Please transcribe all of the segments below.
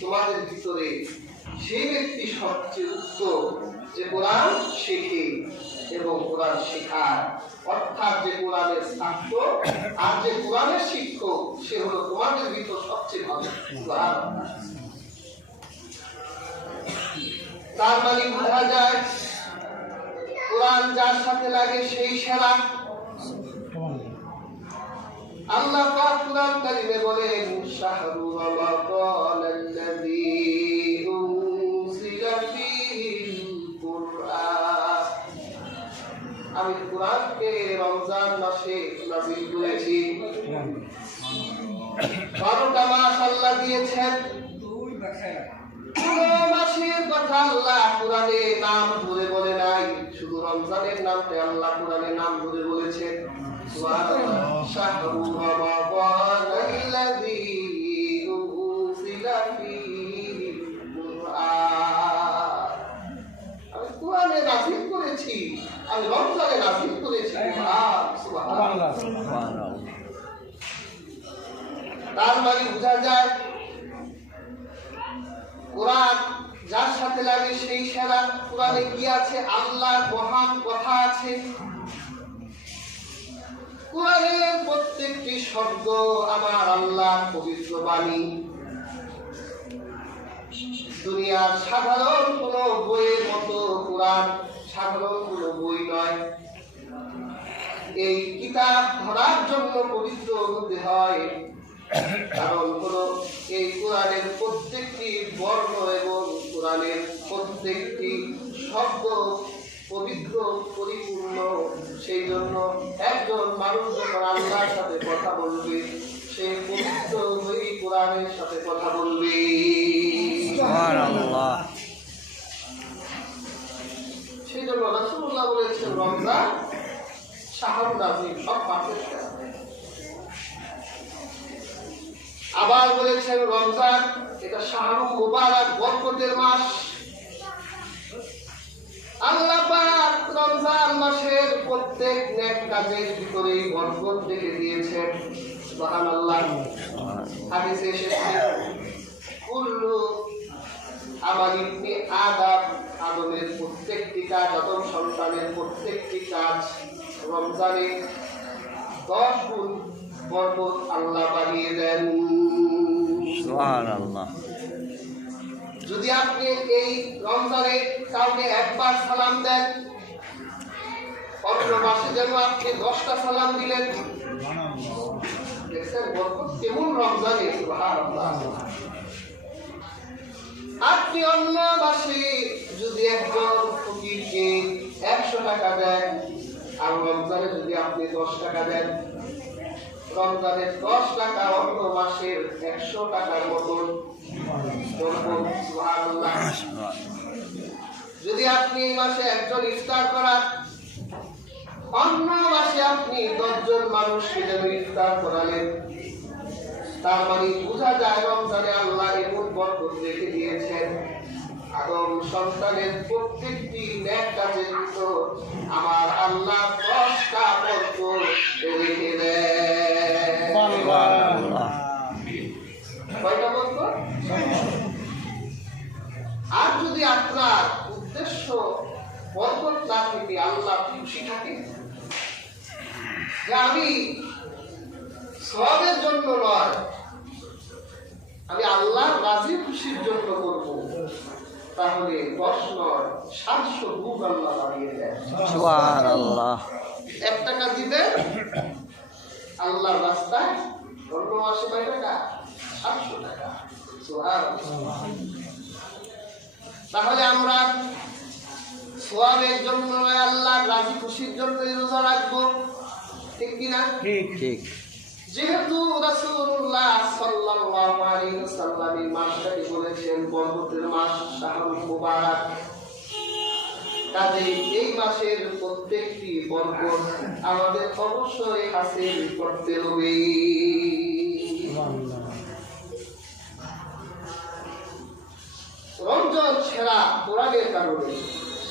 তোমাদের ভিতরে সেই ব্যক্তি সবচেয়ে উত্তম যে কোরআন শেখে এবং কোরআন শেখায়, অর্থাৎ যে কোরআনের ছাত্র আর যে কোরআনের শিক্ষক সে হলো তোমাদের ভিতর সবচেয়ে ভালো। তার মানে বোঝা যায় কোরআন যার সাথে লাগে সেই সেরা। আল্লাহ পাক কোরআন কারীমে বলেন শাহরু রমাদানাল্লাযী উনজিলা ফীহিল কুরআন, আমি কোরআনকে রমজান মাসে নাযিল করেছি। 12টা মাস আল্লাহ দিয়েছেন, কোন মাসের কথা আল্লাহ কোরআনে নাম ধরে বলে নাই, শুধু রমজানের নামটা আল্লাহ কোরআনে নাম ধরে বলেছেন। শাহরু রমাদানাল্লাযী উনজিলা ফীহিল কুরআন, আমি কোরআনে নাযিল করেছি, আমি রমজানে নাযিল করেছি। সুবহানাল্লাহ, সুবহানাল্লাহ। তার মানে বোঝা যায় কোরআন যার সাথে লাগে সেই সেরা। কোরআনে কি আছে? আল্লাহর মহান কথা আছে। কোরআনের প্রত্যেকটি শব্দ আমার আল্লাহর পবিত্র বাণী। দুনিয়ার সাধারণ কোন বইয়ের মতো কোরআন সাধারণ কোন বই নয়। এই কিতাব ধরার জন্য পবিত্র হতে হয়, কারণ হলো এই কোরআনের প্রত্যেকটি বর্ণ এবং কোরআনের প্রত্যেকটি শব্দ পবিত্র পরিপূর্ণ। সেই জন্য একজন মানুষ যখন আল্লাহর সাথে কথা বলবে সে পবিত্র হয়ে কোরআনের সাথে কথা বলবে। সুবহানাল্লাহ। সেই জন্য রাসূলুল্লাহ বলেছেন রমজান শাহরুল আযীম, সব পাপের শেষ। আবার বলেছেন রমজান এটা শাহরুল মুবারক, বরকতের মাস। আল্লাহ পাক রমজান মাসের প্রত্যেক নেক কাজের ভিতরেই বরকত রেখে দিয়েছেন। সুবহানাল্লাহ। হাদিসে এসেছে কুল্লু আমাল ইবনি আদম, আদমের প্রত্যেকটি কাজ, আদম সন্তানের প্রত্যেকটি কাজ রমজানে 10 গুণ বরকত আল্লাহ বাড়িয়ে দেন। সুবহানাল্লাহ। যদি আপনি এই রমজানে কাউকে একবার সালাম দেন, অন্য মাসে যেন আপনি 10টা সালাম দিলেন। দেখছেন বরকত কেমন রমজানে। সুবহানাল্লাহ। আপনি অন্য মাসে যদি একজন ফকিরকে 100 টাকা দেন আর রমজানে যদি আপনি 10 টাকা দেন, রমজানের 10 টাকা অন্য মাসের 100 টাকার মতন। সুবহানাল্লাহ। যদি আপনি এই মাসে একজন ইফতার করান, অন্য মাসে আপনি 10 জন মানুষকে যেন ইফতার করালেন। তার মানে বোঝা যায় রমজানে আল্লাহ এমন বরকত রেখে দিয়েছেন, আদম সন্তানের প্রত্যেকটি নেক কাজের ভিতর আমার আল্লাহ 10টা বরকত রেখে দেন। সুবহানাল্লাহ। কয়টা বরকত? আর যদি আপনার উদ্দেশ্য বরকত না থেকে আল্লাহ খুশি থাকে, যে আমি সওয়াবের জন্য নয়, আমি আল্লাহর রাজি খুশির জন্য করব, তাহলে 10 নয় 700 গুণ আল্লাহ বাড়িয়ে দেন। সুবহানাল্লাহ। 1 টাকা দিবেন আল্লাহর রাস্তায়, অন্য মাসে কয় টাকা? 700 টাকা। সুবহানাল্লাহ। তাহলে আমরা সওয়াবের জন্য আল্লাহর রাজি খুশির জন্য রোজা রাখবো, ঠিক কি না? ঠিক ঠিক। যেহেতু রাসূলুল্লাহ সাল্লাল্লাহু আলাইহি ওয়াসাল্লাম এই মাসটাকে বলেছেন বরকতের মাস, শাহরুল মুবারক, কাজেই এই মাসের প্রত্যেকটি বরকত আমাদের অবশ্যই হাসিল করতে হবে। রমজান সেরা কোরআনের কারণে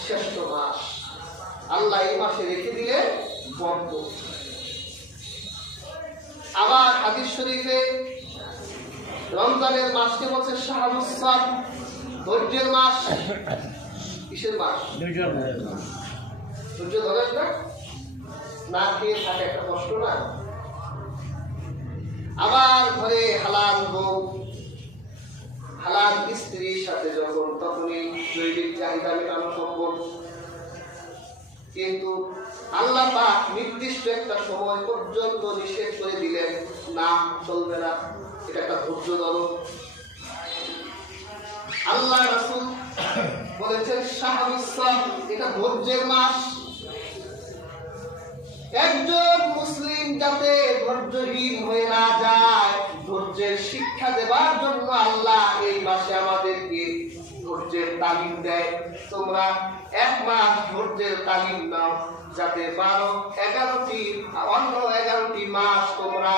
শ্রেষ্ঠ মাস, আল্লাহ এই মাসে রেখে দিলে বরকত। আবার হাদিস শরীফে রমজানের মাসকে বলছে শাহরুস সাদ, ধৈর্যের মাস। কিসের মাস? ধৈর্য ধরেন না, না খেয়ে থাকে একটা কষ্ট না। আবার ঘরে হালাল বউ, হালাল স্ত্রীর সাথে যখন তখনই জৈবিক চাহিদা মেটানো সম্ভব। কিন্তু আল্লাহ পাক নির্দিষ্ট একটা সময় পর্যন্ত নিষেধ করে দিলেন, না চলবে না, এটা একটা ধৈর্য ধরো। আল্লাহ রাসূল বলেছেন শাহরুস সাদ, এটা ধৈর্যের মাস। একজন মুসলিম যাতে ধৈর্যহীন হয়ে না যায়, ধৈর্যের শিক্ষা দেবার জন্য আল্লাহ এই মাসে আমাদেরকে ধৈর্যের তালিম দেয়। তোমরা এক মাস ধৈর্যের তালিম নাও, যাতে 12-11টি অন্য 11টি মাস তোমরা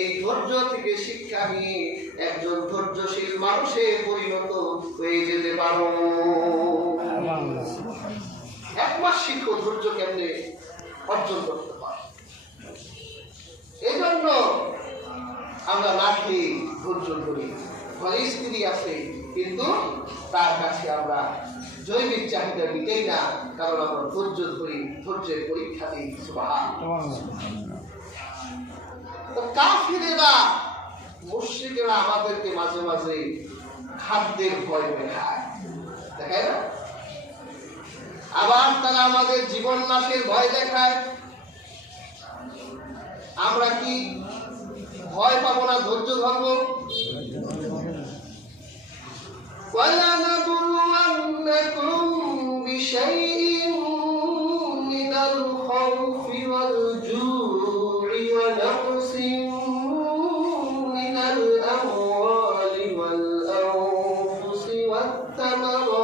এই ধৈর্য থেকে শিক্ষা নিয়ে একজন ধৈর্যশীল মানুষে পরিণত হয়ে যেতে পারো। এক মাস শিখো ধৈর্য কেমনে অর্জন করতে পারো। এই জন্য আমরা না খেয়ে ধৈর্য ধরি। ঘরে স্ত্রী আছে, কিন্তু তার কাছে আমরা জৈবিক চাহিদা মিটেই না, কারণ আমরা ধৈর্য ধরি, ধৈর্যের পরীক্ষা দিই। কাফিরেরা, মুশরিকেরা আমাদেরকে মাঝে মাঝে খাদ্যের ভয় দেখায়, দেখায় না? আবার তারা আমাদের জীবন নাশের ভয় দেখায়। আমরা কি ভয় পাবো না? ধৈর্য ধরবো। وَلَنَبْلُوَنَّكُمْ بِشَيْءٍ مِّنَ الْخَوْفِ وَالْجُوعِ وَنَقْصٍ مِّنَ الْأَمْوَالِ وَالْأَنفُسِ وَالثَّمَرَاتِ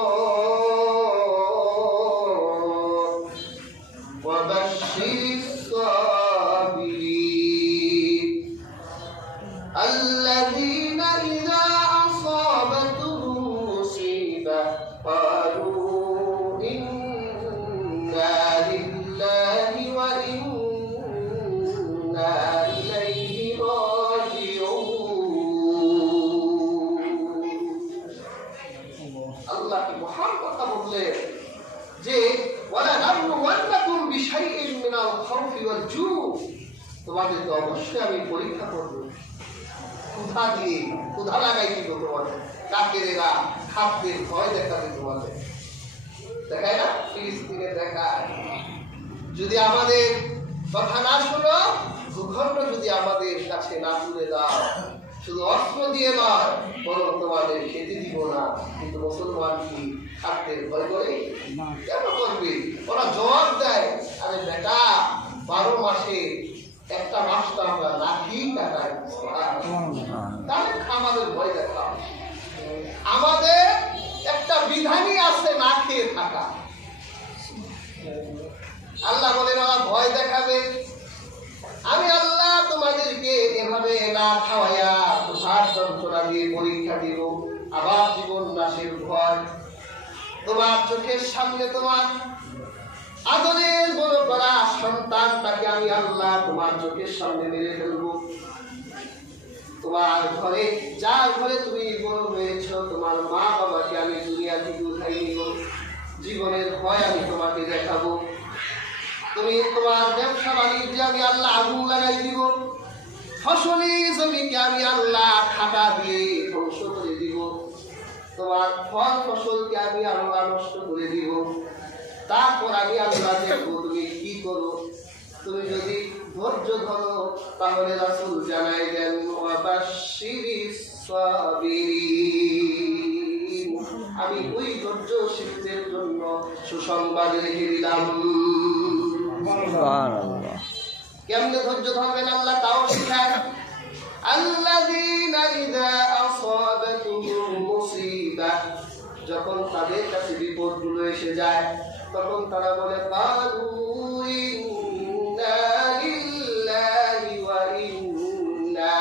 وَبَشِّرِ الصَّابِرِينَ الَّذِينَ إِذَا أَصَابَتْهُم مُّصِيبَةٌ قَالُوا إِنَّا لِلَّهِ وَإِنَّا إِلَيْهِ راجعون। আল্লাহ কি মহান কথা বললেন যে وَلَنَبْلُوَنَّكُمْ بِشَيْءٍ مِّنَ الْخَوْفِ وَالْجُوعِ, তোমাদেরকে অবশ্যই আমি পরীক্ষা করব। ক্ষুধা দিয়ে, ক্ষুধা লাগাই দিব তোমাদের। কাফেরেরা খাদ্যের ভয় দেখাবে তোমাদের, দেখায় না? ফিলিস্তিনে দেখায়। যদি আমাদের কথা না শোনো, ভূখণ্ড যদি আমাদের কাছে না তুলে দাও, শুধু অস্ত্র দিয়ে নয়, বরং তোমাদের খেতে দিব না। কিন্তু মুসলমান কি খাদ্যের ভয় করে? কেন করবে? ওরা জবাব দেয়, আরে বেটা 12 মাসে একটা মাস তো আমরা না খেয়েই কাটাই, তাহলে আমাদের ভয় দেখা। আমাদের একটা বিধানই আছে না খেয়ে থাকা। আল্লাহ বলেন ওরা ভয় দেখাবে, আমি আল্লাহ তোমাদেরকে এভাবে না খাওয়াইয়া তুষার যন্ত্রণা দিয়ে পরীক্ষা দিব। আবার জীবন নাশের ভয়, তোমার চোখের সামনে তোমার আদরের বড় করা সন্তান, তাকে আমি আল্লাহ তোমার চোখের সামনে মেরে ফেলবো। তোমার ঘরে, যার ঘরে তুমি বড় হয়েছ, তোমার মা বাবাকে আমি দুনিয়া থেকে উঠাই নিব। জীবনের ভয় আমি তোমাকে দেখাবো। তুমি তোমার ব্যবসা বাণিজ্যে আমি আল্লাহ আগুন লাগাই দিব। ফসলি জমিকে আমি আল্লাহ খাতা দিয়ে ধ্বংস করে দিব। তোমার ফল ফসলকে আমি আল্লাহ নষ্ট করে দিব। তারপর আমি আল্লাহ দেখবো তুমি কি করো। তুমি যদি ধৈর্য ধরো, তাহলে রাসূল জানাই দেন ওয়াবাশশিরিস সাবিরিন, আমি ওই ধৈর্যশীলদের জন্য সুসংবাদ রেখে দিলাম। সুবহানাল্লাহ। কেমনে ধৈর্য ধরবেন আল্লাহ তাও শিখায়। আল্লাযীনা ইযা আসাবাতুহুম মুসিবাহ, যখন তাদের কাছে বিপদগুলো এসে যায়, তখন তারা বলে কালু ইন্না লিল্লাহি ওয়া ইন্না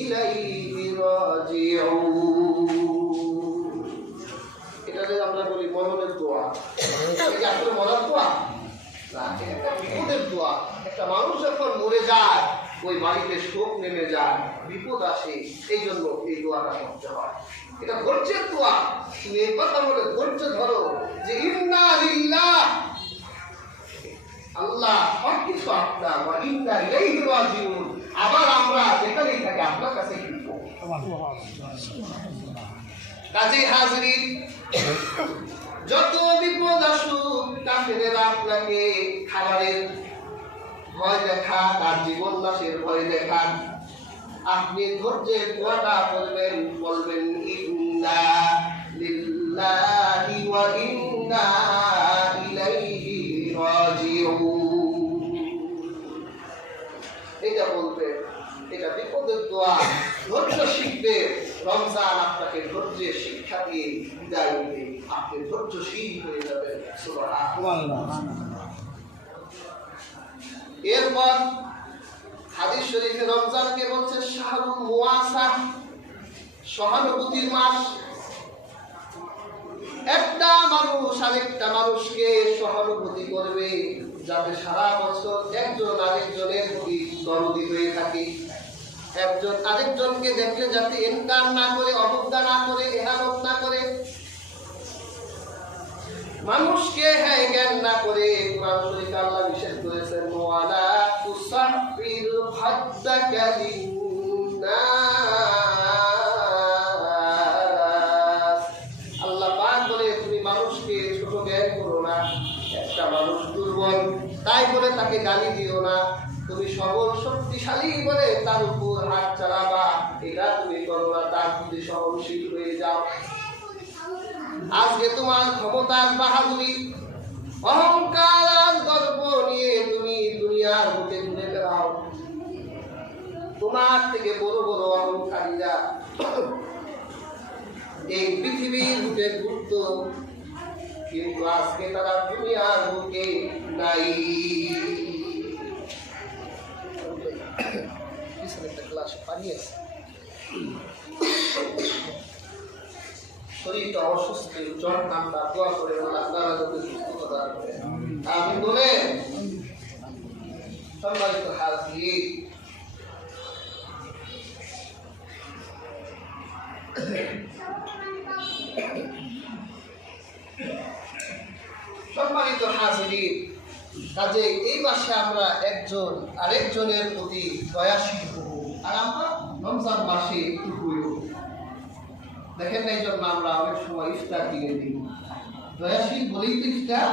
ইলাইহি রাজিউন। এটা যে আমরা বলি মরণের দোয়া, এটা আসলে মরার দোয়া না, এটা একটা বিপদের দোয়া। একটা মানুষ যখন মরে যায়, ওই বাড়িতে শোক নেমে যায়, বিপদ আসে। এই জন্য এই দোয়াটা করতে হয়। এটা ধৈর্যের দোয়া। তুমি এই কথা বলে ধৈর্য ধরো যে ইন্না লিল্লাহ, আল্লাহ সবকিছু আপনার, ওয়া ইন্না ইলাইহি রাজিউন, আবার আমরা যেখানেই থাকি আপনার কাছে ফিরব। কাজেই হাজরিন, যত বিপদ আসুক কাফেরেরা আপনাকে খাবারের ভয় দেখান, তার জীবন নাশের ভয় দেখান, আপনি ধৈর্যের দোয়াটা করবেন, বলবেন ইন্না লিল্লাহি ওয়া ইন্না ইলাইহি রাজিউন। এটা বলবেন, এটা বিপদের দোয়া। ধৈর্য শিখবে, রমজান আপনাকে ধৈর্যের শিক্ষা দিয়ে বিদায় দিবে, আপনি ধৈর্যশীল হয়ে যাবেন। সুবহানাল্লাহ। এরপর হাদিস শরীফে রমজানকে বলছে শাহরুল মুওয়াসাহ, সহানুভূতির মাস। একটা মানুষ আরেকটা মানুষকে সহানুভূতি করবে, যাতে সারা বছর একজন আরেকজনের প্রতি দরদি হয়ে থাকে, একজন আরেকজনকে দেখলে যাতে ইনকার না করে, অবজ্ঞা না করে, ইহানত না করে, মানুষকে হ্যাঁ জ্ঞান না করে। কোরআন শরীফে আল্লাহ নিষেধ করেছেন ওয়ালা তুসাফির হাদ্দাকা লিন্নাস, আল্লাহ পাক বলে তুমি মানুষকে ছোট জ্ঞান করো না। একটা মানুষ দুর্বল তাই বলে তাকে গালি দিও না। তুমি সবল শক্তিশালী বলে তার উপর হাত চালাবা, এটা তুমি করো না, তার প্রতি সহনশীল হয়ে যাও। আজকে তোমার ক্ষমতার বাহাদুরি, অহংকার আর গর্ব নিয়ে তুমি দুনিয়ার বুকে ঘুরে বেড়াও। তোমার থেকে বড় বড় অহংকারীরা এই পৃথিবীর বুকে ঘুরত, কিন্তু আজকে তারা দুনিয়ার বুকে নাই। একটা গ্লাস পানি আছে। শরীরটা অসুস্থ, জ্বর ঠান্ডা, দোয়া করে আপনারা যাতে সুস্থতা দান করেন। আমি বলেন সম্মানিত হাজির, সম্মানিত হাজির, কাজে এই মাসে আমরা একজন আরেকজনের প্রতি দয়াশীল হব, আর আমরা রমজান মাসে একটু হইব। দেখেন না, এই জন্য আমরা অনেক সময় ইফতার কিনে দিই, দয়াশীল বলেই তো ইফতার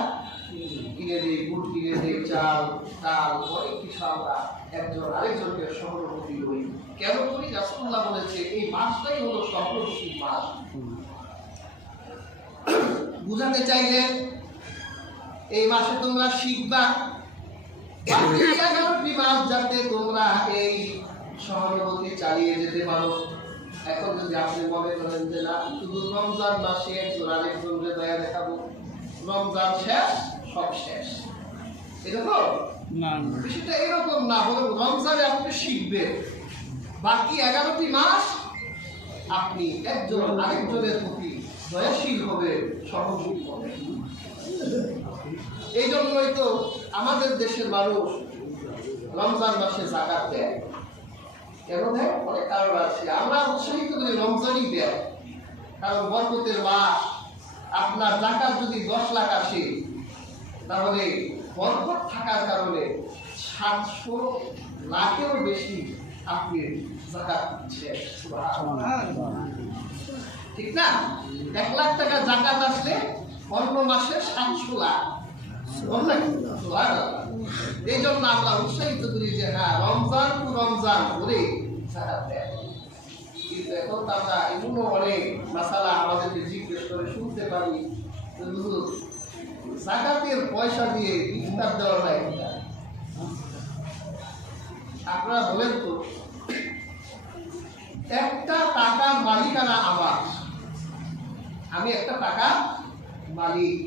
কিনে দিই, গুড় কিনে দিই, চাল ডাল, অনেক কিছু আমরা একজন আরেকজনকে সহানুভূতি করি। কেন করি? রাসূলুল্লাহ বলেছে এই মাসটাই হলো সহানুভূতির মাস। বুঝাতে চাইলে এই মাসে তোমরা শিখবা, বাকি 11টি মাস যাতে তোমরা এই সহানুভূতি চালিয়ে যেতে পারো। এখন যদি আপনি মনে করেন যে না, শুধু রমজান মাসে একজন আরেকজনকে দয়া দেখাবো, রমজান শেষ সব শেষ, এরকম না, সেটা এরকম না। বরং রমজানে আপনি শিখবেন, বাকি 11টি মাস আপনি একজন আরেকজনের প্রতি দয়াশীল হবে, সহনশীল হবে। এই জন্যই তো আমাদের দেশের মানুষ রমজান মাসে যাকাত দেয়। কেন দেয়? অনেক কারণ আছে। আমরা উৎসাহিত করি রমজানই দেয়, কারণ বরকতের মাস। আপনার যাকাত যদি 10 লাখ আসে, তাহলে বরকত থাকার কারণে 700 লাখেরও বেশি আপনি যাকাত দিচ্ছেন। ঠিক না? 1 লাখ টাকা যাকাত আসলে অন্য মাসে 700 লাখ। এই জন্য আমরা উৎসাহিত করি যে হ্যাঁ, রমজান টু রমজান করে যাকাত দেয়। কিন্তু এখন তারা এমনও অনেক মাসালা আমাদেরকে জিজ্ঞেস করে শুনতে পারি, যাকাতের পয়সা দিয়ে ইফতার দেওয়া যায় কিনা? আপনারা বলেন তো, একটা টাকার মালিকানা আমার, আমি একটা টাকা মালিক,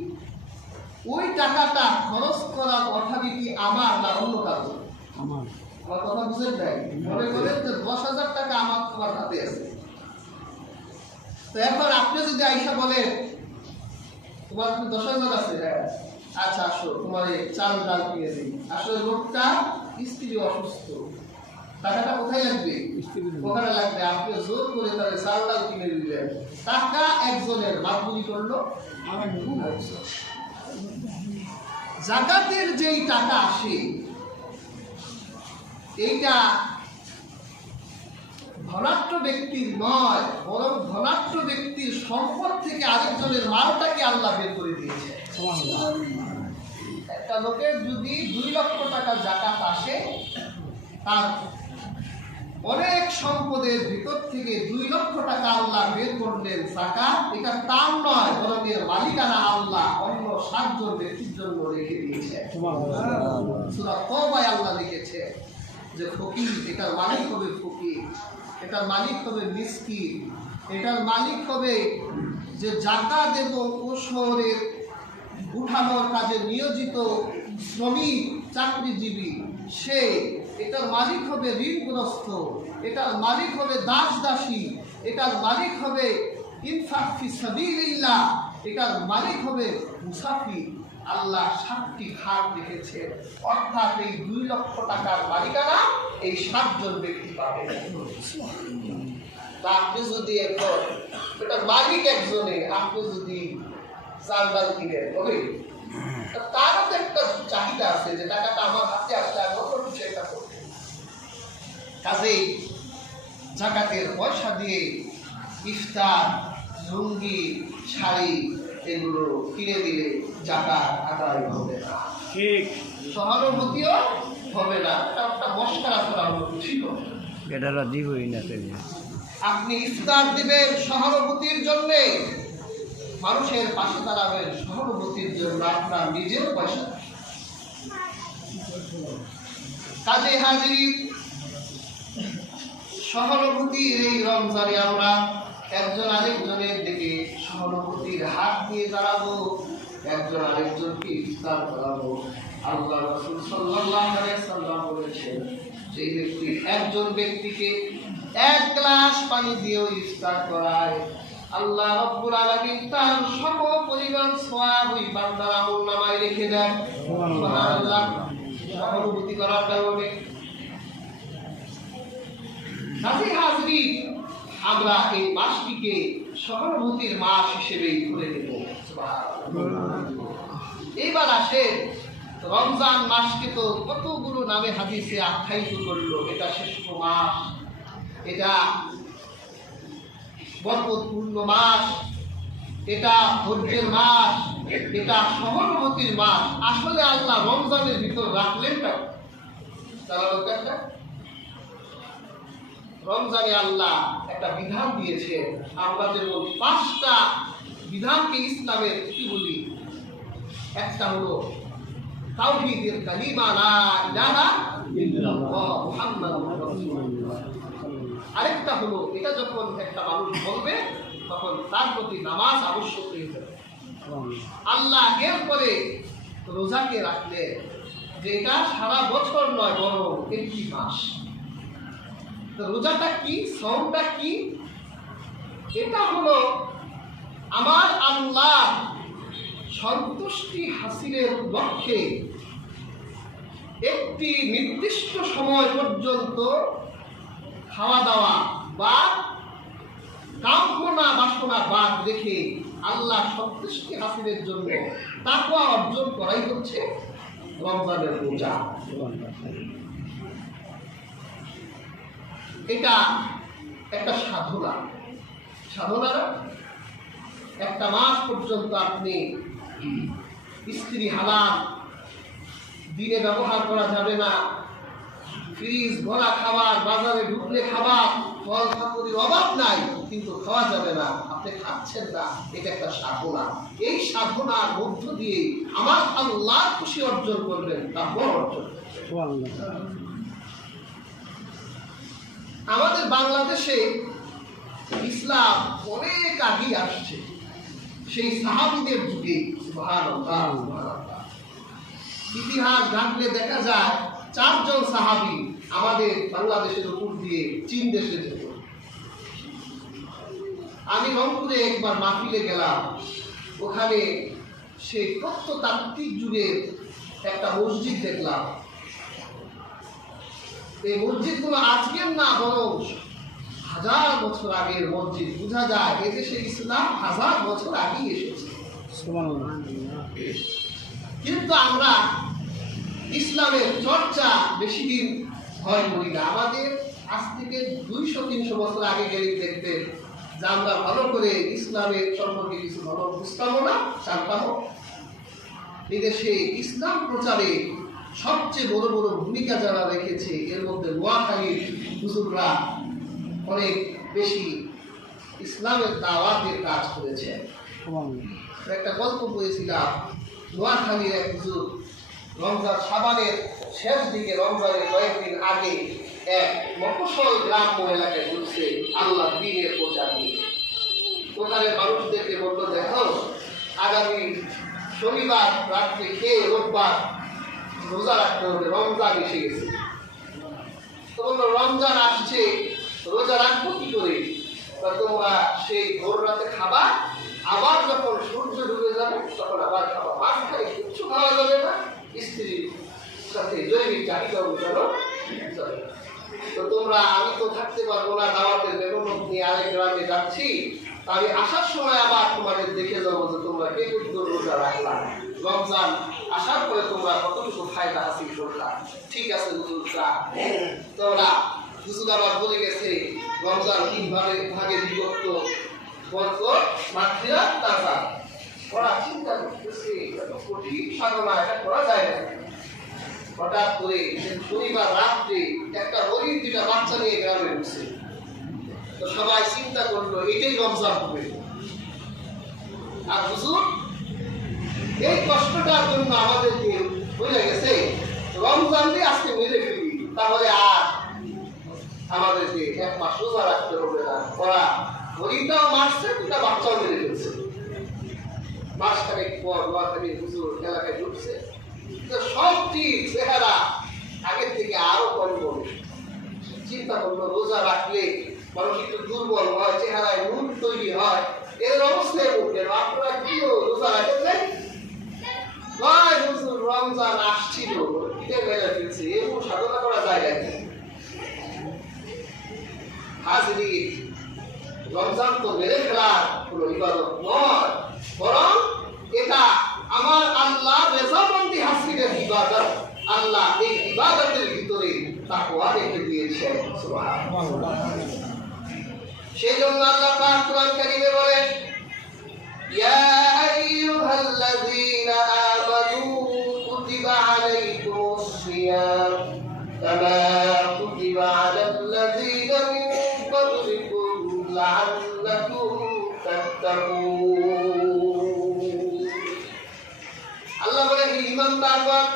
ওই টাকাটা খরচ করার অথরিটি আমার না অন্য কারো? আমার। আমার কথা বুঝেন নাই? মনে করেন যে 10,000 টাকা আমার তোমার হাতে আছে, তো এখন আপনি যদি আইসা বলেন তোমার 10,000 আছে, আচ্ছা আসো তোমার চাল ডাল কিনে দিই, আসলে লোকটা স্ত্রী অসুস্থ, টাকাটা কোথায় লাগবে? ওখানে লাগবে। আপনি জোর করে তাহলে চাল ডাল কিনে দিলেন, টাকা একজনের মাতবুরি করলো। জাকাতের যেই টাকা আসে এইটা ধনাঢ্য ব্যক্তির নয়, বরং ধনাঢ্য ব্যক্তির সম্পদ থেকে আরেকজনের মালটাকে আল্লাহ বের করে দিয়েছে। একটা লোকের যদি 2 লক্ষ টাকা জাকাত আসে, তার অনেক সম্পদের ভিতর থেকে 2 লক্ষ টাকা আল্লাহ বের করলেন জাকাত। এটা তার নয়, বরং এর মালিকানা আল্লাহ অন্য 7 জন ব্যক্তির জন্য রেখে দিয়েছে। সূরা তওবায় আল্লাহ লিখেছে যে ফকির, এটার মালিক হবে ফকির, এটার মালিক হবে মিসকিন, এটার মালিক হবে যে জাকাত এবং ওসরের উঠানোর কাজে নিয়োজিত শ্রমিক চাকরিজীবী সে, এটার মালিক হবে ঋণগ্রস্ত, এটার মালিক হবে দাস দাসী, এটার মালিক হবে ইনফাক ফি সাবিলিল্লাহ, এটার মালিক হবে মুসাফির। আল্লাহ 7টি খাত রেখেছে, অর্থাৎ এই 2 লক্ষ টাকার মালিকানা এই 7 জন ব্যক্তি পাবে। আপনি যদি এখন এটার মালিক একজনে, আপনি যদি চাল ডাল কিনেন হবে, তারও তো একটা চাহিদা আছে যে টাকাটা আমার হাতে আসলে আমি অন্য কিছু একটা করবো। কাজেই জাকাতের পয়সা দিয়ে ইফতার, লুঙ্গি, শাড়ি এগুলো কিনে দিলে জাকাত আদায় হবে না, ঠিক সহানুভূতিও হবে না। এটা একটা মশকারা করা হলো, ছিল এটা রাজি হই না। আপনি ইফতার দিবেন সহানুভূতির জন্যে, মানুষের পাশে দাঁড়াবেন সহানুভূতির জন্য, আপনার নিজের পয়সা। কাজে হাজির সহানুভূতির এই রমজানে আমরা একজন আরেকজনের দিকে সহানুভূতির হাত দিয়ে দাঁড়াবো, একজন আরেকজনকে ইফতার করাবো। আল্লাহ রাসূল সাল্লাল্লাহু আলাইহি ওয়াসাল্লাম বলেছেন, যে ব্যক্তি একজন ব্যক্তিকে 1 গ্লাস পানি দিয়েও ইফতার করায়, আল্লাহ রাব্বুল আলামিন তার সকল পরিমাণ সওয়াব ওই বান্দার আমলনামায় রেখে দেন। সুবহানাল্লাহ। সহানুভূতি করার কারণে কাজী হাজরি আমরা এই মাসটিকে সহানুভূতির মাস হিসেবেই ধরে নেব। এইবার আসে রমজান মাসকে তো কতগুলো নামে হাদিসে আখ্যায়িত করলো। এটা শ্রেষ্ঠ মাস, এটা বরকতপূর্ণ মাস, এটা ধৈর্যের মাস, এটা সহানুভূতির মাস। আসলে আল্লাহ রমজানের ভিতর রাখলেন না, তারা রমজানে আল্লাহ একটা বিধান দিয়েছে। আমরা যেমন 5টা বিধানকে ইসলামের কি বলি, একটা হলো তাওহীদের কালিমা লা ইলাহা ইল্লাল্লাহ মুহাম্মাদুর রাসূলুল্লাহ, আরেকটা হলো এটা যখন একটা মানুষ বলবে তখন তার প্রতি নামাজ আবশ্যক হয়ে যাবে। আল্লাহ এরপরে রোজাকে রাখলে, যে এটা সারা বছর নয় বরং একটি মাস। রোজাটা কি, সওমটা কি? এটা হলো আমার আল্লাহ সন্তুষ্টি হাসিলের লক্ষ্যে একটি নির্দিষ্ট সময় পর্যন্ত খাওয়া দাওয়া বা কামনা বাসনা বাদ রেখে আল্লাহ সন্তুষ্টি হাসিলের জন্য তাকওয়া অর্জন করাই হচ্ছে রমজানের রোজা। এটা একটা সাধনা। সাধনা একটা মাস পর্যন্ত আপনি স্ত্রী হালাল দিনে ব্যবহার করা যাবে না, ফ্রিজ ভরা খাবার, বাজারে ঢুকলে খাবার, ফল সামগ্রীর অভাব নাই কিন্তু খাওয়া যাবে না, আপনি খাচ্ছেন না। এটা একটা সাধনা। এই সাধনার মধ্য দিয়ে আমার আল্লাহ খুশি অর্জন করবেন, তা বড় অর্জন। আমাদের বাংলাদেশে ইসলাম অনেক আগে আসছে, সেই সাহাবীদের যুগে। সুবহানাল্লাহ। ইতিহাস ঘাটলে দেখা যায় 4 জন সাহাবী আমাদের বাংলাদেশের উপর দিয়ে চীন দেশে যেত। আমি রংপুরে একবার মাহফিলে গেলাম, ওখানে সেই প্রত্নতাত্ত্বিক যুগের একটা মসজিদ দেখলাম। এই মসজিদগুলো আজকের না, বরং হাজার বছর আগের মসজিদ। বোঝা যায় এই দেশে ইসলাম হাজার বছর আগেই এসেছে। কিন্তু আমরা ইসলামের চর্চা বেশি দিন হয় করি না। আমাদের আজ থেকে 200-300 বছর আগে গেলে দেখতেন যে আমরা ভালো করে ইসলামের সম্পর্কে কিছু ভালো বুঝতামও না, জানতামও। এদেশে ইসলাম প্রচারে সবচেয়ে বড় বড় ভূমিকা যারা রেখেছে, এর মধ্যে নোয়াখালীর হুজুররা অনেক বেশি ইসলামের দাওয়াতের কাজ করেছে। একটা গল্প বলেছিলাম, নোয়াখালীর এক হুজুর রমজান শাবানের শেষ দিকে, রমজানের কয়েকদিন আগে এক মফস্বল গ্রাম্য এলাকায় ঘুরছে আল্লাহ দ্বীনের প্রচার নিয়ে। ওখানের মানুষদেরকে বললো, দেখো আগামী শনিবার রাত্রে খেয়ে রোববার রোজা রাখতে হবে, রমজান এসে গেছে। তো বললো, রমজান আসছে, রোজা রাখবো কি করে? তোমরা সেই ভোর রাতে খাবা, আবার যখন সূর্য ডুবে যাবে তখন আবার খাবা, মাঝখানে কিচ্ছু খাওয়া যাবে না, স্ত্রীর সাথে জৈবিক চাহিদা অনুসারও যাবে। তো তোমরা, আমি তো থাকতে পারবো না, দাওয়াতের মেহনত নিয়ে আরেক গ্রামে যাচ্ছি, আমি আসার সময় আবার তোমাদের দেখে যাবো যে তোমরা কে কতদূর রোজা রাখলাম, রমজান আসার পরে তোমরা কতটুকু ফায়দা হাসিল করলাম। ঠিক আছে হুজুররা। তোমরা হুজুর আবার বলে গেছে রমজান 3 ভাগে বিভক্ত, বরকত, মাগফিরাত, তাজা। ওরা চিন্তা করতেছে কঠিন সাধনা, এটা করা যায় না। হঠাৎ করে শনিবার রাত্রে একটা হরিণ 2টা বাচ্চা নিয়ে গ্রামে ঢুকছে। তো সবাই চিন্তা করলো এটাই রমজান হবে। আর হুজুর এই কষ্টটার জন্য আমাদেরকে বুঝে গেছে রমজান দিয়ে আজকে মেরে ফেলি, তাহলে আর আমাদেরকে 1 মাস রোজা রাখতে হবে না। ওরা হরিণটাও মারছে, 2টা বাচ্চাও মেরে ফেলছে। মাসখানেক পর নোয়াখালী হুজুর এলাকায় ঢুকছে, সবটি চেহারা আগের থেকে আরো কমজোর। চিন্তা করলো রোজা রাখলে মানুষ একটু দুর্বল হয়, চেহারায় নূর তৈরি হয়, এর অবস্থায় উঠলেন। আপনারা কি রোজা রাখেন? হুজুর রমজান আসছিল, মেরে ফেলছে, এমন সাধনা করা যায় নাকি? হাজির, রমজান তো মেরে ফেলার কোনো ইবাদত নয়, বরং এটা আমার আল্লাহ রেজামন্দি হাসিলের ইবাদত। আল্লাহ এই ইবাদতের ভিতরে তাকওয়া রেখে দিয়েছেন। সুবহানাল্লাহ। সেই জন্য আল্লাহ পাক কোরআন কারীমে বলেন, ইয়া আইয়ুহাল্লাযীনা আমানু কুতিবা আলাইকুমুস সিয়াম কামা কুতিবা আলাল্লাযীনা মিন ক্বাবলিকুম লাআল্লাকুম তাত্তাকুন। আল্লাহ বলে, হে ঈমানদারগণ,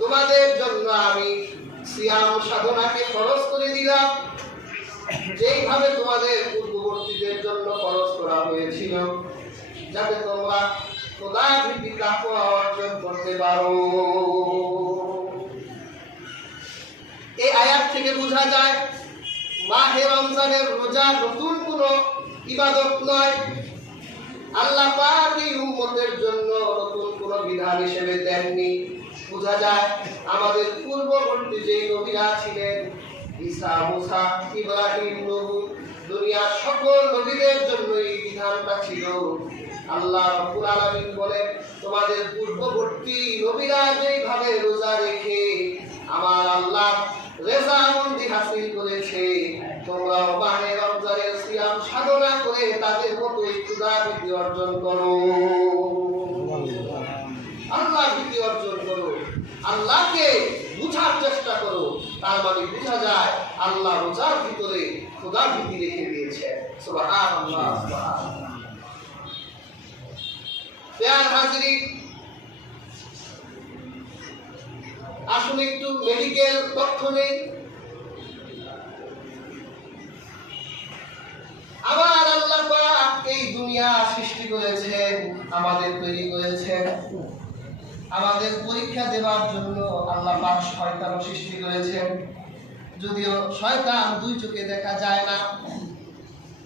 তোমাদের জন্য আমি সিয়াম সাধনাকে ফরজ করে দিলাম, যেইভাবে তোমাদের পূর্ববর্তীদের জন্য ফরজ করা হয়েছিল, যাতে তোমরা খোদার ভীতি তাকওয়া অর্জন করতে পারো। এই আয়াত থেকে বোঝা যায় মাহে রমজানের রোজা নতুন কোনো ইবাদত নয়। আল্লাহ পাক এই উম্মতের জন্য নতুন কোনো বিধান হিসেবে দেননি। বোঝা যায় আমাদের পূর্ববর্তী যে নবীরা ছিলেন, ঈসা, মুসা, ইব্রাহিম, নূহ, দুনিয়ার সকল নবীদের জন্য এই বিধানটা ছিল। আল্লাহ রাব্বুল আলামিন বলেন, তোমাদের পূর্ববর্তী নবীরা যেইভাবে রোজা রেখে আমার আল্লাহ রেজামন্দি হাসিল করেছে, তোমরা মাহে রমজানের সিয়াম সাধনা করে তাদের মতো খোদা ভীতি অর্জন করো, আল্লাহ ভীতি অর্জন করো, আল্লাহকে বুঝার চেষ্টা করো। তার মানে বোঝা যায় আল্লাহ রোজার ভিতরে খোদা ভীতি রেখে দিয়েছে। সুবহানাল্লাহ, সুবহানাল্লাহ। প্রিয় হাজিরিন, আসুন একটু মেডিকেল তথ্য নেই। আমার আল্লাহ পাক এই দুনিয়া সৃষ্টি করেছেন, আমাদের তৈরি করেছেন, আমাদের পরীক্ষা দেওয়ার জন্য আল্লাহ পাক শয়তানও সৃষ্টি করেছেন। যদিও শয়তান 2 চোখে দেখা যায় না,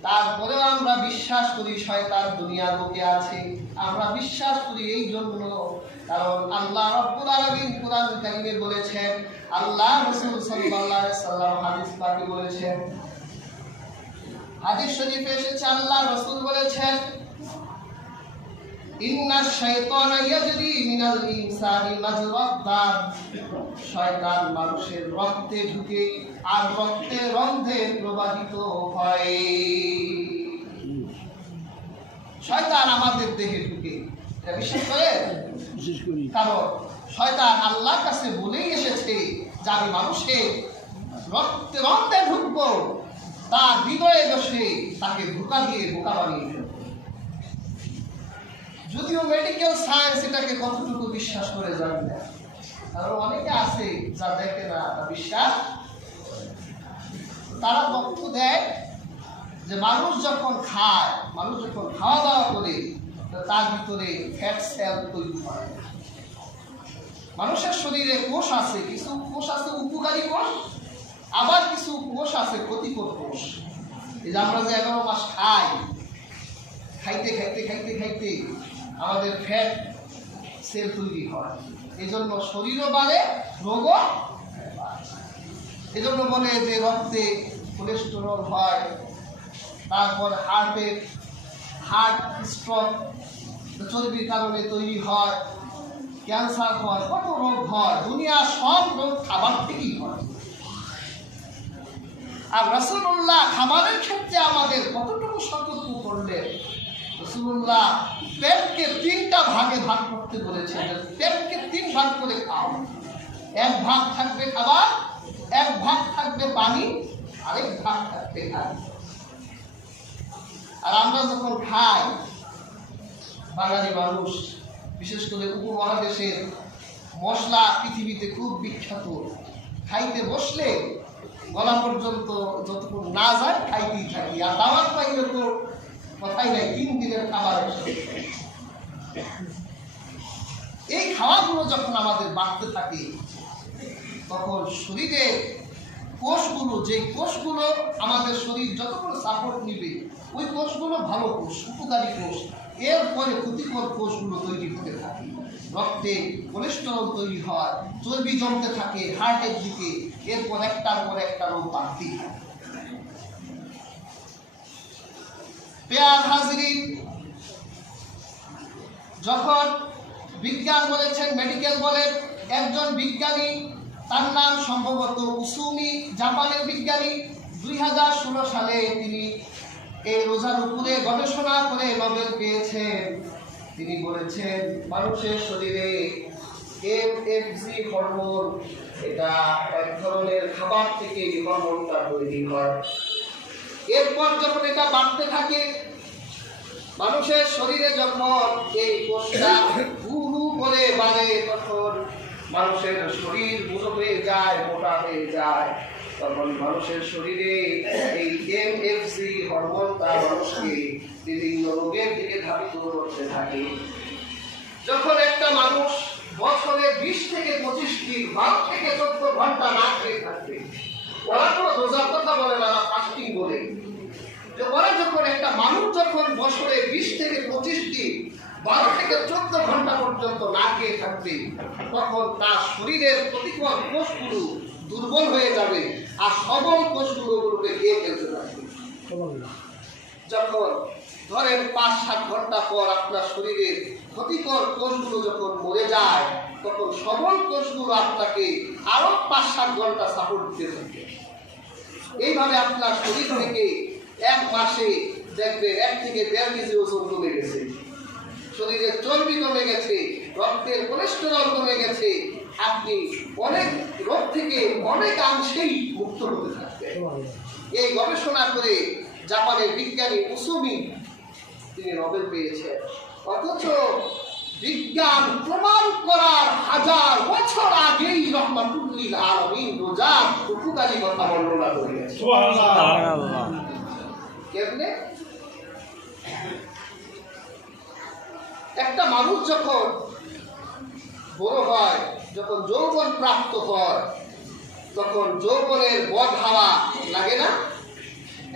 তারপরেও আমরা বিশ্বাস করি শয়তান দুনিয়ার বুকে আছে। আমরা বিশ্বাস করি এই জন্য কারণ আল্লাহ রাব্বুল আলামিন কুরআন কারীমে বলেছেন, আল্লাহ রাসূল সাল্লাল্লাহু আলাইহি সাল্লাম হাদিস পাকে বলেছেন, হাদিস শরীফে এসেছে আল্লাহ রাসূল বলেছেন, ইন্নাশ শাইতানা ইয়াজরি মিনাল ইনসানি মাজরাদ দাম। শয়তান মানুষের রক্তে ঢুকে আর রক্তের রন্ধে প্রবাহিত হয়। শয়তান আমাদের দেহে ঢুকে, এটা বিশ্বাস করে? কারণ শয়তান আল্লাহর কাছে বলেই এসেছে যে আমি মানুষের রক্তে রন্ধে ঢুকবো, তার হৃদয়ে বসে তাকে ধোঁকা দিয়ে বোকা বানিয়ে ফেলবো। যদিও মেডিকেল সায়েন্স এটাকে কতটুকু বিশ্বাস করে জানি না, কারণ অনেকে আছে যা দেখে না তা বিশ্বাস। তারা তথ্য দেয় যে মানুষ যখন খায়, মানুষ যখন খাওয়া দাওয়া করে, তার ভিতরে ফ্যাট সেল তৈরি হয়। মানুষের শরীরে কোষ আছে, কিছু কোষ আছে উপকারী কোষ, আবার কিছু কোষ আছে ক্ষতিকর কোষ। এই যে আমরা যে 11 মাস খাই, খাইতে খাইতে খাইতে খাইতে আমাদের ফ্যাট সেল তৈরি হয়। এই জন্য শরীরও বাড়ে, রোগও। এই জন্য বলে যে রক্তে কোলেস্টেরল হয়, তারপর হার্ট স্ট্রোক চর্বির কারণে তৈরি হয়, ক্যান্সার হয়, কত রোগ হয়। দুনিয়ার সব রোগ খাবার থেকেই হয়। আর রাসূলুল্লাহ খাবারের ক্ষেত্রে আমাদের কতটুকু সতর্ক করলেন। রাসূলুল্লাহ পেটকে 3টা ভাগে ভাগ করতে বলেছেন। পেটকে 3 ভাগ করে খাও। 1 ভাগ থাকবে খাবার, 1 ভাগ থাকবে পানি, আরেক ভাগ থাকবে খাদ্য। আর আমরা যখন খাই, বাঙালি মানুষ, বিশেষ করে উপমহাদেশের মশলা পৃথিবীতে খুব বিখ্যাত। খাইতে বসলে গলা পর্যন্ত যতক্ষণ না যায় খাইতেই থাকি। আর দাওয়াত পাইলে তো কথাই নাই, 3 দিনের খাবার। এই খাওয়াগুলো যখন আমাদের বাড়তে থাকে, তখন শরীরের কোষগুলো, যে কোষগুলো আমাদের শরীর যতক্ষণ সাপোর্ট নিবে, ওই কোষগুলো ভালো কোষ, উপকারী কোষ। এরপরে ক্ষতিকর কোষগুলো তৈরি হতে থাকে। রক্তে কোলেস্টেরল তৈরি হয়, চর্বি জমতে থাকে হার্টের দিকে, এরপর একটার পর একটা রোগ বাড়তেই থাকে। পেয়ার হাজিরিন, যখন বিজ্ঞান বলেছেন, মেডিকেল বলেন, একজন বিজ্ঞানী, তার নাম সম্ভবত উসুমি, জাপানের বিজ্ঞানী, 2016 সালে তিনি এই রোজার উপরে গবেষণা করে নোবেল পেয়েছেন। তিনি বলেছেন মানুষের শরীরে এমএফজি হরমোন, এটা এক ধরনের খাবার থেকে এই হরমোনটা তৈরি হয়। এরপর যখন এটা বাড়তে থাকে, মানুষের শরীরে যখন এই কোষটা হু হু করে বাড়ে, তখন মানুষের শরীর বুড়ো হয়ে যায়, মোটা হয়ে যায়। তখন মানুষের শরীরে এই এমএফজি হরমোনটা মানুষকে বিভিন্ন রোগের দিকে ধাবিত করতে থাকে। যখন একটা মানুষ বছরে 20 থেকে 25 দিন, 12 থেকে 14 ঘন্টা না খেয়ে থাকবে, ওরা তো রোজার কথা বলে না, ফাস্টিং বলে। যে ওরা যখন একটা মানুষ যখন বছরে 20 থেকে 25 দিন, 12 থেকে 14 ঘন্টা পর্যন্ত না খেয়ে থাকবে, তখন তার শরীরের ক্ষতিকর কোষগুলো দুর্বল হয়ে যাবে আর সবল কোষগুলোকে খেয়ে ফেলতে থাকবে। যখন ধরেন 5-7 ঘন্টা পর আপনার শরীরের ক্ষতিকর কোষগুলো যখন মরে যায়, তখন সবল কোষগুলো আপনাকে আরো 5-7 ঘন্টা সাপোর্ট দিতে থাকে। এইভাবে আপনার শরীর থেকে 1 মাসে দেখবে 1 থেকে 1.5 কেজি ওজন কমে গেছে, শরীরের চর্বি কমে গেছে, রক্তের কোলেস্টেরল কমে গেছে। আপনি অনেক রোগ থেকে অনেকাংশেই মুক্ত হতে থাকবেন। এই গবেষণা করে জাপানের বিজ্ঞানী উসুমি তিনি নোবেল পেয়েছেন। অথচ বিজ্ঞান প্রমাণ করার 1000 বছর আগেই রহমাতুল লিল আলামিন রোজার উপকারী কথা বর্ণনা করেছেন। সুবহানাল্লাহ। কেমনে? একটা মানুষ যখন বড় হয়, যখন যৌবন প্রাপ্ত হয়, তখন যৌবনের বদ হাওয়া লাগে না?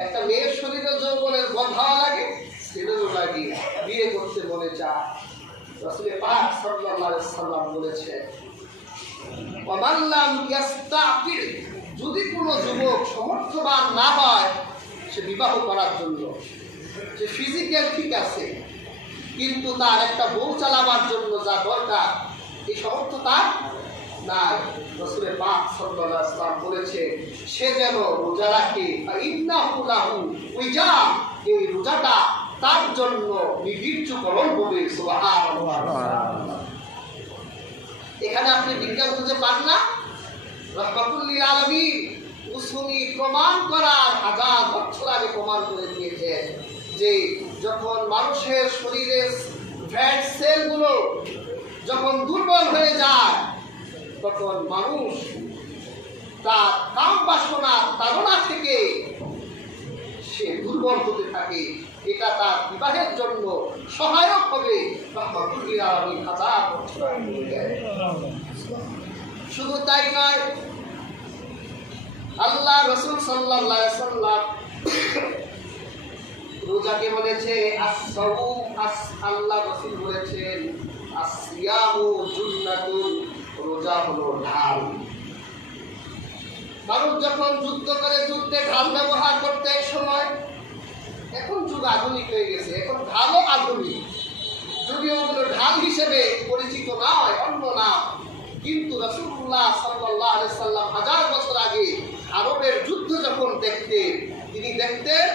একটা মেয়ের শরীরে যৌবনের বদ হাওয়া লাগে, সেটাও লাগে, বিয়ে করতে মনে চায়। রাসূল পাক সাল্লাল্লাহু আলাইহি ওয়াসাল্লাম বলেছেন, ওয়ামান লাম ইয়াস্তাতির, যদি কোনো যুবক সমর্থবান না হয় সে বিবাহ করার জন্য, সে ফিজিক্যাল ঠিক আছে কিন্তু তার একটা বউ চালাবার জন্য যা দরকার এই সমর্থ তার নাই, রাসূল পাক সাল্লাল্লাহু আলাইহি ওয়াসাল্লাম বলেছে সে যেন রোজা রাখে, ইন্নাহু লাহু উইজা, এই রোজাটা তার জন্য নির্বীর্যকরণ হবে। সুবহানাল্লাহ। এখানে আপনি বিজ্ঞান খুঁজে পান না? রাহমাতুল লিল আলামিন উসুনি প্রমাণ করার হাজার বছর আগে প্রমাণ করে দিয়েছেন যে যখন মানুষের শরীরের ফ্যাট সেলগুলো যখন দুর্বল হয়ে যায় তখন মানুষ তার কাম বাসনার তাড়না থেকে সে দুর্বল হতে থাকে, এটা তার বিবাহের জন্য সহায়ক হবে। রাহমাতুল লিল আলামিন হাজার বছর আগে বলেছেন। শুধু তাই নয়, আল্লাহ রাসূল সাল্লাল্লাহু আলাইহি ওয়াসাল্লাম রোজাকে বলেছে আস-সাওম, আল্লাহ রাসূল বলেছেন আস-সিয়ামু জুন্নাতুন, রোজা হলো ঢাল। মানুষ যখন যুদ্ধ করে যুদ্ধে ঢাল ব্যবহার করতে এক সময়, এখন যুগ আধুনিক হয়ে গেছে, এখন ঢালও আধুনিক, যদিও ওগুলো ঢাল হিসেবে পরিচিত নয়, অন্য নাম, কিন্তু রাসূলুল্লাহ সাল্লাল্লাহু আলাইহি সাল্লাম হাজার বছর আগে আরবের যুদ্ধ যখন দেখতেন, তিনি দেখতেন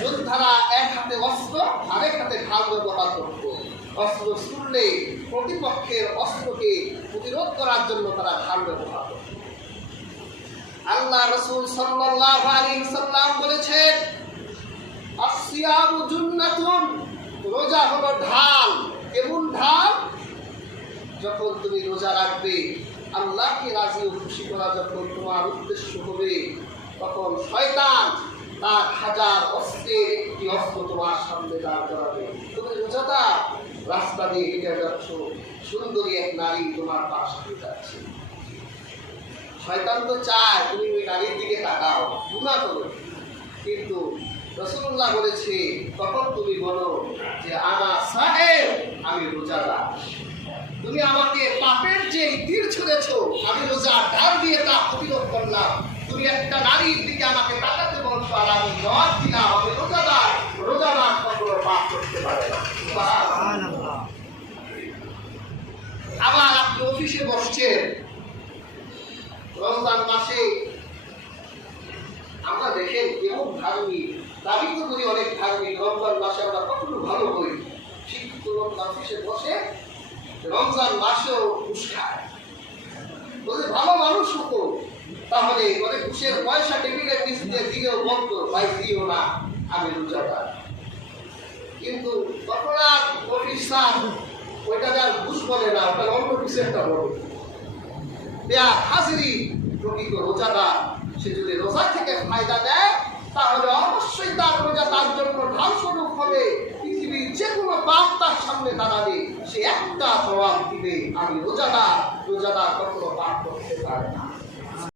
যোদ্ধারা এক হাতে অস্ত্র আরেক হাতে ঢাল ব্যবহার করত। অস্ত্র ছুড়লে প্রতিপক্ষের অস্ত্রকে প্রতিরোধ করার জন্য তারা ঢাল ব্যবহার করত। আল্লাহ রাসূল সাল্লাল্লাহু আলাইহি সাল্লাম বলেছেন আসিয়ামু জুন্নাতুন, রোজা হলো ঢাল। কেমন ঢাল? যখন তুমি রোজা রাখবে, আল্লাহকে রাজি ও খুশি করা যখন তোমার উদ্দেশ্য হবে, তখন শয়তান তার হাজার অস্ত্রের একটি অস্ত্র তোমার সামনে দাঁড় করাবে। তুমি রোজাদার, রাস্তা দিয়ে হেঁটে যাচ্ছ, সুন্দরী এক নারী তোমার পাশ দিয়ে যাচ্ছে, শয়তান তো চায় তুমি ওই নারীর দিকে তাকাও, গুনাহ করো, কিন্তু রাসূলুল্লাহ বলেছে তখন তুমি বলো যে আনা সাহেব, আমি রোজাদার। তুমি আমাকে পাপের যে তীর ছুঁড়েছো, আমি রোজা ঢাল দিয়ে তা প্রতিরোধ করলাম। তুমি একটা নারীর দিকে আমাকে তাকাতে বলছো আর আমি জবাব দিলাম আমি রোজাদার। রোজাদার কখনো পাপ করতে পারে না। সুবহানাল্লাহ। আবার আপনি অফিসে বসছেন, রমজান মাসে আমরা দেখেন কেমন ধার্মিক, দাবি তো করি অনেক ধার্মিক, রমজান মাসে আমরা কখনো ভালো হই, শিক্ষিত লোক অফিসে বসে রমজান মাসেও ঘুষ খায়। যদি ভালো মানুষ হতো তাহলে অনেক ঘুষের পয়সা টেবিলের নিচ দিয়ে দিলেও বলতো ভাই দিও না, আমি রোজাদার। কিন্তু তখন আর অফিসার ওইটা যার ঘুষ বলে না, ওটা অন্য কিছু একটা বলে। হাজিরি প্রকৃত রোজাদার, সে যদি রোজা থেকে ফায়দা দেয় তাহলে অবশ্যই তার রোজা তার জন্য ঢাল স্বরূপ হবে। পৃথিবীর যে কোনো পাপ তার সামনে দাঁড়াবে, সে একটা জবাব দিবে আমি রোজাদার। রোজাদার কখনো পাপ করতে পারে না।